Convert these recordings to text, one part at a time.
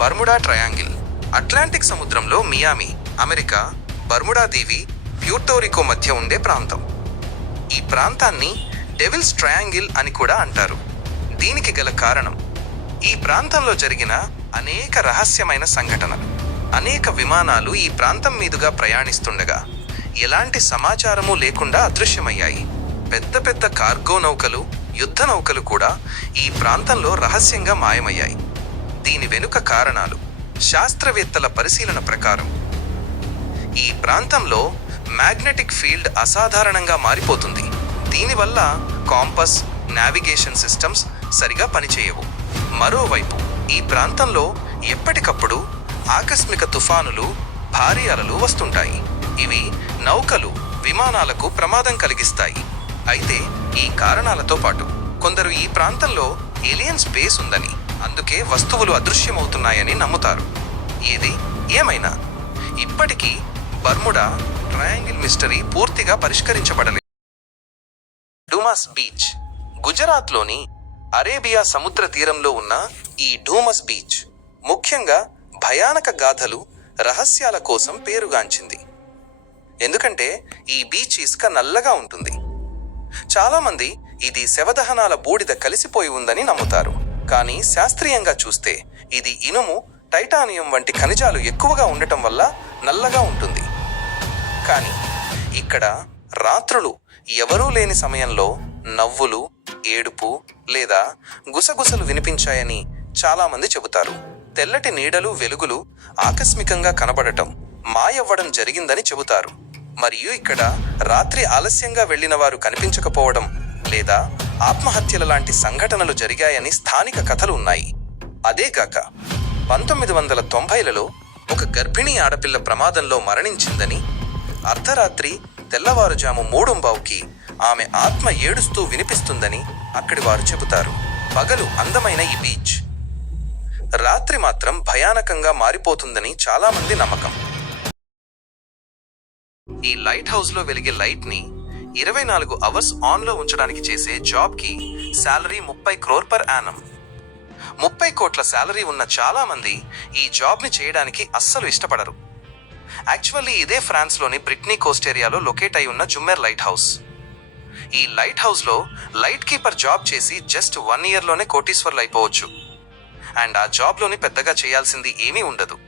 Bermuda triangle Atlantic సముద్రంలో Miami, America, Bermuda దీవి, Puerto Rico మధ్య ఉండే ప్రాంతం. ఈ ప్రాంతాన్ని డెవిల్స్ ట్రయాంగిల్ అని కూడా అంటారు. దీనికి గల కారణం ఈ ప్రాంతంలో జరిగిన అనేక రహస్యమైన సంఘటనలు. అనేక విమానాలు ఈ ప్రాంతం మీదుగా ప్రయాణిస్తుండగా ఎలాంటి సమాచారము లేకుండా అదృశ్యమయ్యాయి. పెద్ద పెద్ద కార్గో నౌకలు, యుద్ధ నౌకలు కూడా ఈ ప్రాంతంలో రహస్యంగా మాయమయ్యాయి. దీని వెనుక కారణాలు శాస్త్రవేత్తల పరిశీలన ప్రకారం ఈ ప్రాంతంలో మ్యాగ్నెటిక్ ఫీల్డ్ అసాధారణంగా మారిపోతుంది. దీనివల్ల కాంపస్, నావిగేషన్ సిస్టమ్స్ సరిగా పనిచేయవు. మరోవైపు ఈ ప్రాంతంలో ఎప్పటికప్పుడు ఆకస్మిక తుఫానులు, భారీ అలలు వస్తుంటాయి. ఇవి నౌకలు, విమానాలకు ప్రమాదం కలిగిస్తాయి. అయితే ఈ కారణాలతో పాటు కొందరు ఈ ప్రాంతంలో ఏలియన్ స్పేస్ ఉందని, అందుకే వస్తువులు అదృశ్యమవుతున్నాయని నమ్ముతారు. ఏది ఏమైనా ఇప్పటికీ బర్ముడా ట్రయాంగిల్ మిస్టరీ పూర్తిగా పరిష్కరించబడలేదు. డూమాస్ బీచ్ గుజరాత్లోని అరేబియా సముద్ర తీరంలో ఉన్న ఈ డూమస్ బీచ్ ముఖ్యంగా భయానక గాథలు, రహస్యాల కోసం పేరుగాంచింది. ఎందుకంటే ఈ బీచ్ ఇసుక నల్లగా ఉంటుంది. చాలామంది ఇది శవదహనాల బూడిద కలిసిపోయి ఉందని నమ్ముతారు. కానీ శాస్త్రీయంగా చూస్తే ఇది ఇనుము, టైటానియం వంటి ఖనిజాలు ఎక్కువగా ఉండటం వల్ల నల్లగా ఉంటుంది. కానీ ఇక్కడ రాత్రులు ఎవరూ లేని సమయంలో నవ్వులు, ఏడుపు లేదా గుసగుసలు వినిపించాయని చాలామంది చెబుతారు. తెల్లటి నీడలు, వెలుగులు ఆకస్మికంగా కనబడటం, మాయవ్వడం జరిగిందని చెబుతారు. మరియు ఇక్కడ రాత్రి ఆలస్యంగా వెళ్లిన వారు కనిపించకపోవడం లేదా ఆత్మహత్యల లాంటి సంఘటనలు జరిగాయని స్థానిక కథలు ఉన్నాయి. అదేగాక 1990లలో ఒక గర్భిణీ ఆడపిల్ల ప్రమాదంలో మరణించిందని, అర్ధరాత్రి తెల్లవారుజాము 3:15కి ఆమె ఆత్మ ఏడుస్తూ వినిపిస్తుందని అక్కడి వారు చెబుతారు. పగలు అందమైన ఈ బీచ్ రాత్రి మాత్రం భయానకంగా మారిపోతుందని చాలామంది నమ్మకం. ఈ లైట్ హౌస్లో వెలిగే లైట్ని 24 అవర్స్ ఆన్లో ఉంచడానికి చేసే జాబ్కి శాలరీ 30 crore per annum. 30 కోట్ల శాలరీ ఉన్న చాలామంది ఈ జాబ్ని చేయడానికి అస్సలు ఇష్టపడరు. యాక్చువల్లీ ఇదే ఫ్రాన్స్లోని బ్రిట్నీ కోస్ట్ ఏరియాలో లొకేట్ అయి ఉన్న జుమ్మెర్ లైట్ హౌస్. ఈ లైట్ హౌస్లో లైట్ కీపర్ జాబ్ చేసి జస్ట్ 1 yearలోనే కోటీశ్వర్లు అయిపోవచ్చు. అండ్ ఆ జాబ్లోని పెద్దగా చేయాల్సింది ఏమీ ఉండదు.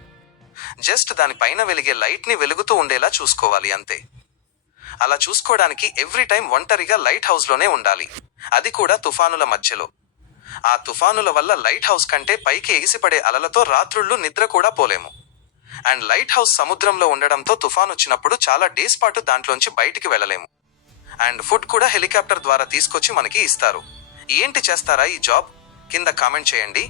జస్ట్ దానిపైన వెలిగే లైట్ని వెలుగుతూ ఉండేలా చూసుకోవాలి అంతే. అలా చూసుకోవడానికి ఎవ్రీ టైం ఒంటరిగా లైట్ హౌస్లోనే ఉండాలి, అది కూడా తుఫానుల మధ్యలో. ఆ తుఫానుల వల్ల లైట్ హౌస్ కంటే పైకి ఎగిసిపడే అలలతో రాత్రుళ్ళు నిద్ర కూడా పోలేము. అండ్ లైట్ హౌస్ సముద్రంలో ఉండడంతో తుఫాను వచ్చినప్పుడు చాలా డేస్ పాటు దాంట్లోంచి బయటికి వెళ్ళలేము. అండ్ ఫుడ్ కూడా హెలికాప్టర్ ద్వారా తీసుకొచ్చి మనకి ఇస్తారు. ఏంటి చేస్తారా ఈ జాబ్? కింద కామెంట్ చేయండి.